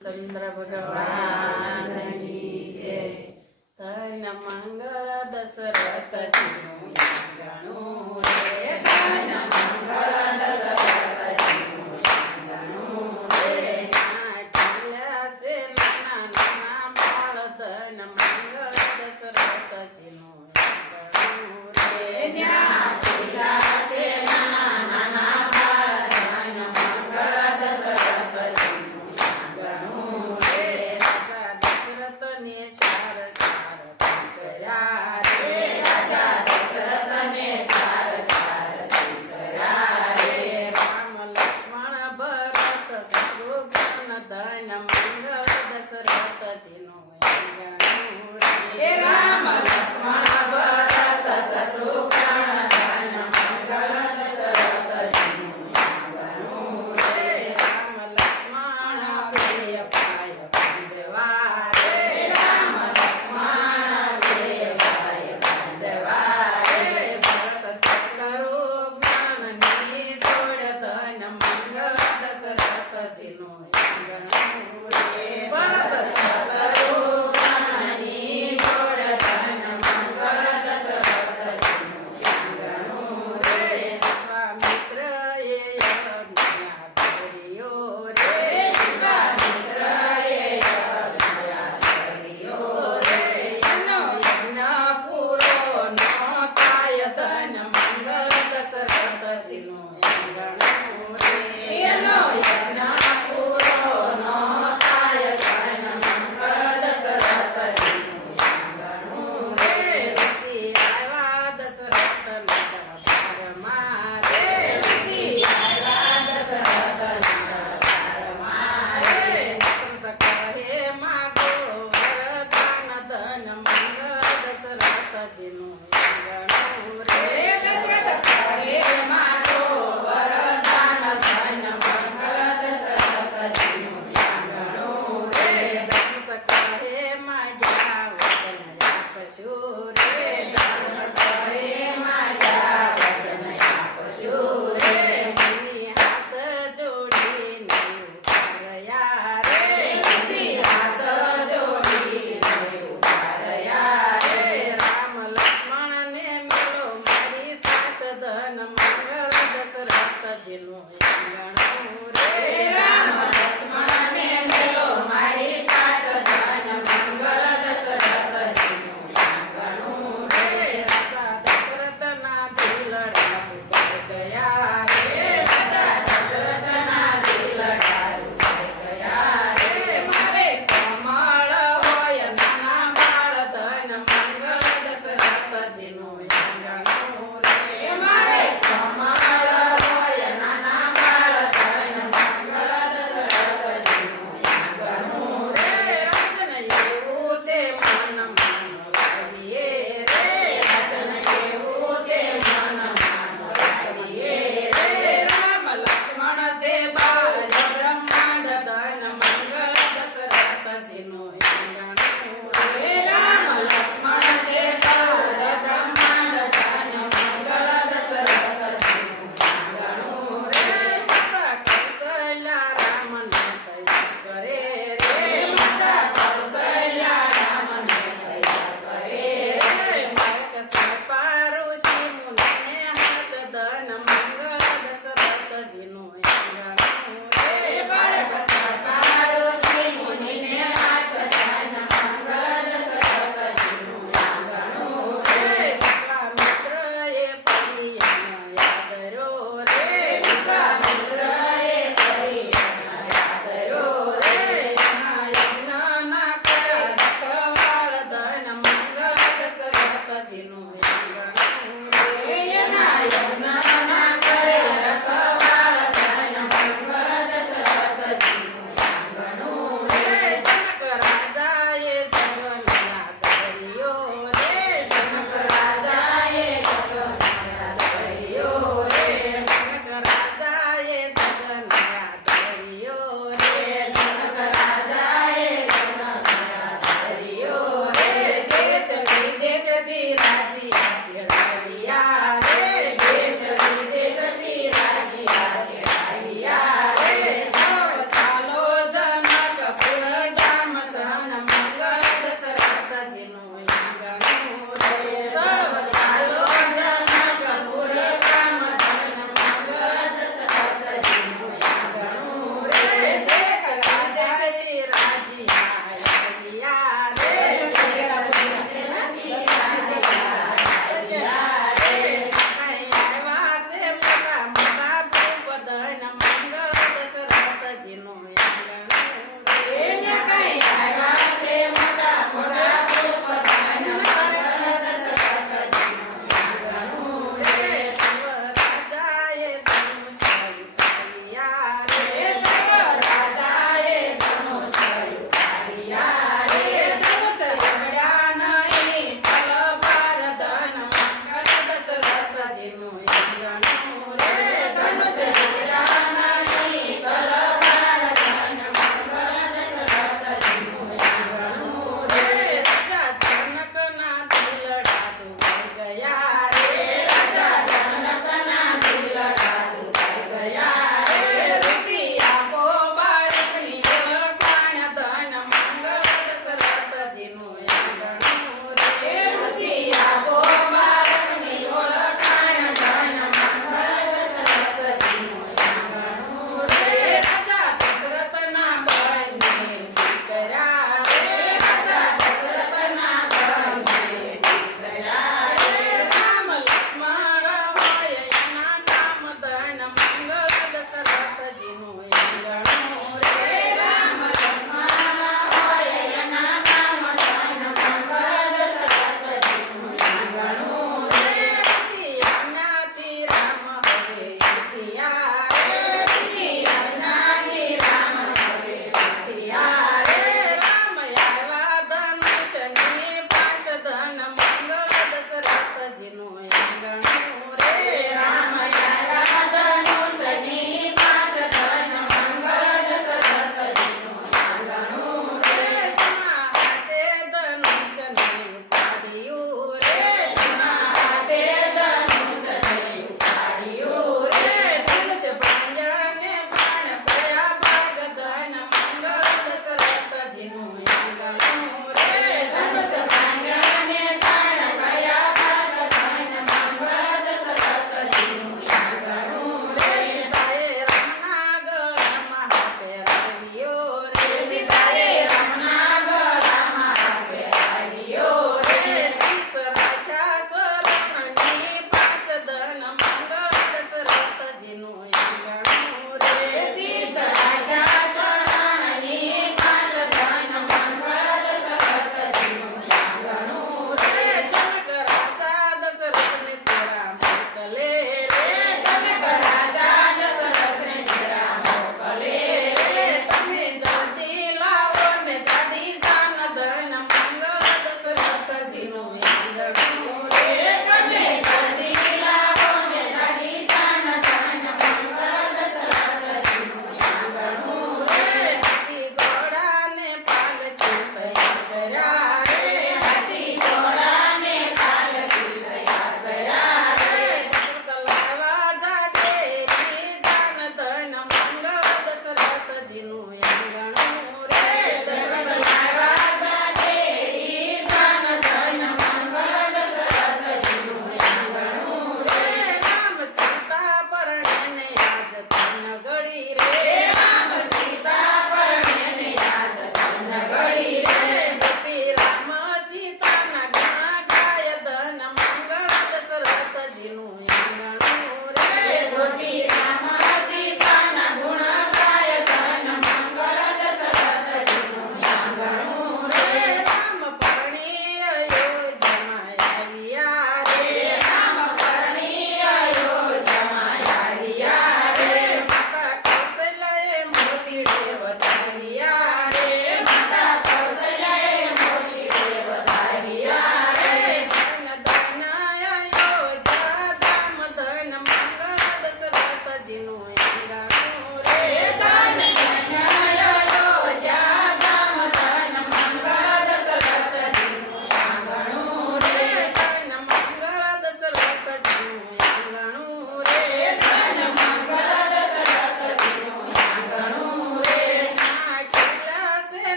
चंद्र भगवान की जय। धन मंगल दशरथ जीनु गणु रे। धन मंगल दशरथ जीनु गणु रे। नाचल्या से नाना नाना बाळ धन मंगल दशरथ जीनु गणु रे। नाचल्या से नाना नाना बाळ धन मंगल दशरथ जीनु गणु रे। राजा दशरथ ने शार शार करा रे। राजा दशरथ ने शार शार करा रे। राम लक्ष्मण भरत शत्रुघ्न धन मंगल दशरथ जीनु गणु रे। राम लक्ष्मण भरत शत्रुघ्न धन मंगल दशरथ जीनु गणु रे। राम लक्ष्मण प्रिय पाय बांधवा रे। राम लक्ष्मण प्रिय पाय बांधवा रे। भरत शत्रुघ्न नी जोड धन मंगल दशरथ जीनु गणु रे। भरत शत्रुघ्न नी जोड धन मंगल दशरथ जीनु गणु रे। विश्वामित्र ये यज्ञ धर्यो रे। विश्वामित्र ये यज्ञ धर्यो रे। यनो यज्ञ पूरो न काय धन मंगल दशरथ जीनु गणु रे। यनो यज्ञ पूरो न काय धन मंगल दशरथ जीनु गणु रे। ऋषी आवा दशरथ नंदन मारे। ऋषी आवा दशरथ नंदन मारे। दशरथ कहे मागो वरदान धन मंगल दशरथ जीनु गणु रे। दशरथ कहे मागो वरदान धन मंगल दशरथ जीनु गणु रे। दशरथ कहे माग्या वचन आपशु रे। दशरथ कहे माग्या वचन आपशु रे। मुनी हात जोडी उभारया रे। ऋषी हात जोडी उभारया रे। राम लक्ष्मण ने मिलो मारी साथ धन मंगल दशरथ जीनु गणु रे। राम लक्ष्मण ने मिलो मारी साथ धन मंगल दशरथ जीनु गणु रे। राजा दशरथ ना दिलडारू भर गया रे। राजा दशरथ ना दिलडारू भर गया रे। मारे कमळ होय नाना बाळ धन मंगल दशरथ जीनु गणु रे। मारे कमळ होय नाना बाळ धन मंगल दशरथ जीनु गणु रे। राजन येऊ ते मन मान लागिये रे। राजन येऊ ते मन मान लागिये रे। राम लक्ष्मण से भार्य ब्रह्मांड धन मंगल दशरथ जीनु गणु रे। राम लक्ष्मण से भार्य ब्रह्मांड धन मंगल दशरथ जीनु गणु रे। माता कौशल्या राम ने तैयार करे रे। माता कौशल्या राम ने तैयार करे रे। बालक सर्पा ऋषि मुनि ने हाथ धन मंगल दशरथ जीनु गणु रे। बालक सर्पा ऋषि मुनि ने हाथ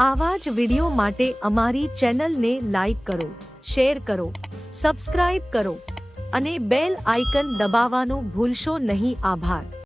આવા જ વિડિયો માટે અમારી ચેનલને લાઈક કરો, શેર કરો, સબસ્ક્રાઇબ કરો અને બેલ આઇકન દબાવવાનું ભૂલશો નહીં. આભાર.